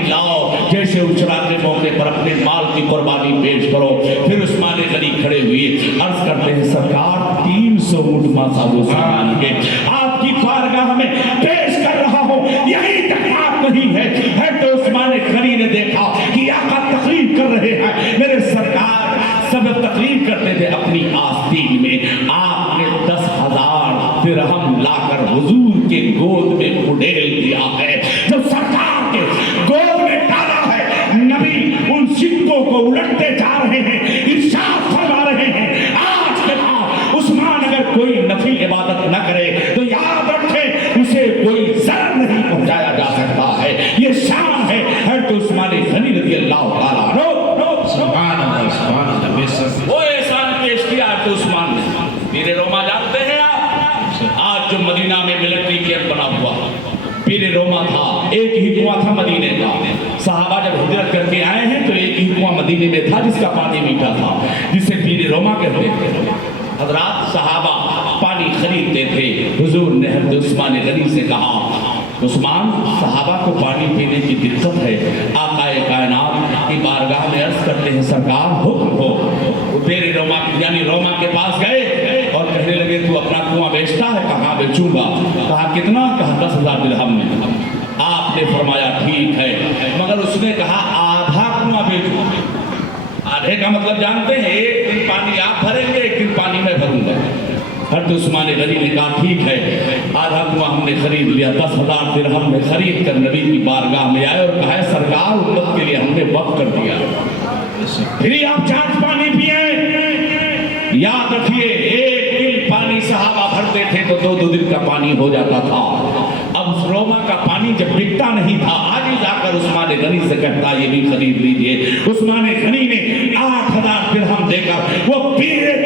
لاؤ جیسے اجرا کے موقع پر اپنے مال کی قربانی پیش کرو۔ پھر عثمان غنی کھڑے ہوئے، عرض کرتے ہیں سرکار 300 اونٹ ماں ساز و سامان کے آپ کی بارگاہ میں پیش کر رہا ہوں، یہی تک بات نہیں ہے۔ حضرت عثمان غنی نے دیکھا کہ آقا تقریر کر رہے ہیں، میرے سرکار سب تقریر کرتے تھے اپنی آستین میں۔ آپ نے 10,000 درہم لا کر حضور کے گود میں اڈیل دیا ہے۔ جب سرکار کے گود میں ڈالا ہے، نبی ان سکوں کو الٹتے جا رہے ہیں، ارشاد فرما رہے ہیں آج کے بعد عثمان اگر کوئی نفل عبادت نہ کرے تو یاد رکھیں اسے کوئی ضرر نہیں پہنچایا جا سکتا ہے۔ یہ شان ہے حضرت عثمان غنی رضی اللہ تعالیٰ عنہ۔ سبحان اللہ، سبحان اللہ، بے شک۔ وہ احسان پیش کیا حضرت عثمان نے۔ پیر روما جانتے ہیں آپ؟ آج جو مدینہ میں ملٹری کیمپ بنا ہوا پیر روما تھا، ایک ہی کنواں تھا مدینے کا۔ صحابہ جب ہجرت کر کے آئے ہیں تو ایک ہی کنواں مدینے میں تھا جس کا پانی میٹھا تھا، جسے پیر روما کہتے تھے۔ حضرات صحابہ پانی خریدتے تھے، حضور نے حضرت عثمان غنی سے کہا عثمان صحابہ کو پانی پینے کی دقت ہے۔ آقا کائنات کی بارگاہ میں عرض کرتے ہیں سرکار حکم ہو۔ وہ پیر روما یعنی روما کے پاس گئے اور کہنے لگے تو اپنا کنواں بیچتا ہے؟ کہاں بیچوں گا؟ کہا کتنا؟ کہا 10,000 درہم میں۔ آپ نے فرمایا ٹھیک ہے، مگر اس نے کہا آدھا کنواں بیچوں۔ آدھے کا مطلب جانتے ہیں؟ ایک دن پانی آپ بھریں گے، ایک دن پانی میں بھروں گا۔ حضرت عثمان غنی نے کہا ٹھیک ہے، آدھا کنواں ہم نے خرید لیا، 10,000 درہم میں خرید کر نبی کی بارگاہ میں آئے اور کہا سرکار امت کے لیے ہم نے وقف کر دیا، پھر آپ چاند پانی پیئیں۔ یاد رکھیے ایک دن پانی صحابہ بھرتے تھے تو 2 دن کا پانی ہو جاتا تھا۔ اب روما کا پانی جب بکتا نہیں تھا، آج ہی جا کر عثمان غنی سے کہتا یہ بھی خرید لیجئے۔ عثمان غنی نے 8,000 درہم دے کر وہ پورے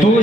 2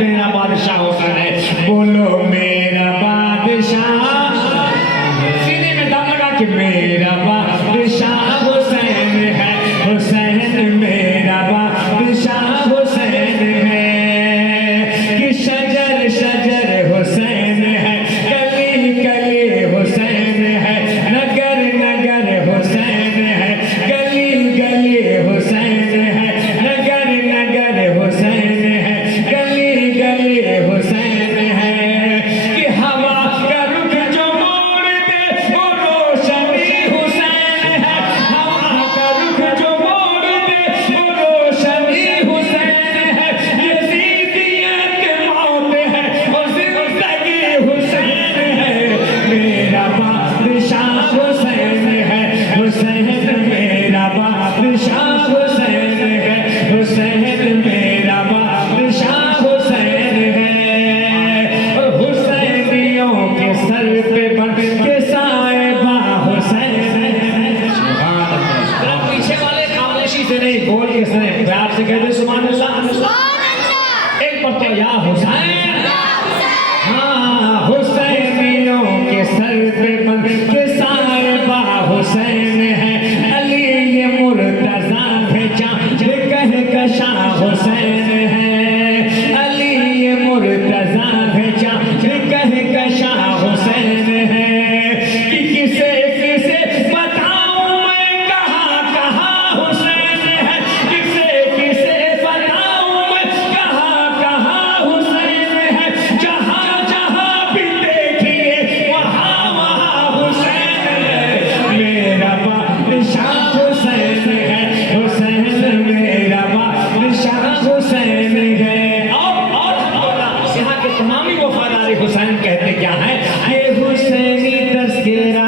میرا بادشاہ حسین ہے. بولو میرا بادشاہ, سینے میں دم لگا کہ میرا بادشاہ حسین ہے, حسین میرا بادشاہ حسین ہے. کہ شجر شجر حسین ہے, گلی گلی حسین ہے, نگر نگر حسین ہے, گلی گلی حسین ہے, نگر نگر حسین ہے, گلی گلی حسین ہے. کہ ہوا کا رخ جو موڑ دے وہ روشنی حسین ہے, ہوا کا رخ جو موڑ دے وہ روشنی حسین ہے. یزیدیت موت ہے اور زندگی حسین ہے. میرا بادشاہ حسین ہے, حسین میرا بادشاہ حسین ہے, حسین میرا بادشاہ حسین ہے. اور حسینیوں کے سر پہ بن کے صاحبہ حسین ہے. پیچھے والے خاموشی سے نہیں, بول کے سنے پیار سے کہتے سبحان اللہ. ایک بار تو یا حسین, ہاں حسینیوں کے سر پہ بن کے صاحبہ حسین ہے. علی یہ مرتضیٰ بھیجا کہکشاں حسین ہے, علی یہ مرتضیٰ بھیجا کہکشاں حسین ہے. کہ کسے کسے بتاؤں میں کہاں کہاں حسین ہے, کسے کسے بتاؤں میں کہاں کہاں حسین ہے. جہاں جہاں بھی دیکھیے وہاں وہاں حسین ہے. میرا بادشاہ حسین ہے, حسین میرا بادشاہ حسین ہے. اور یہاں کے تمامی وفادار حسین کہتے کیا ہے, یہ حسینی تذکرہ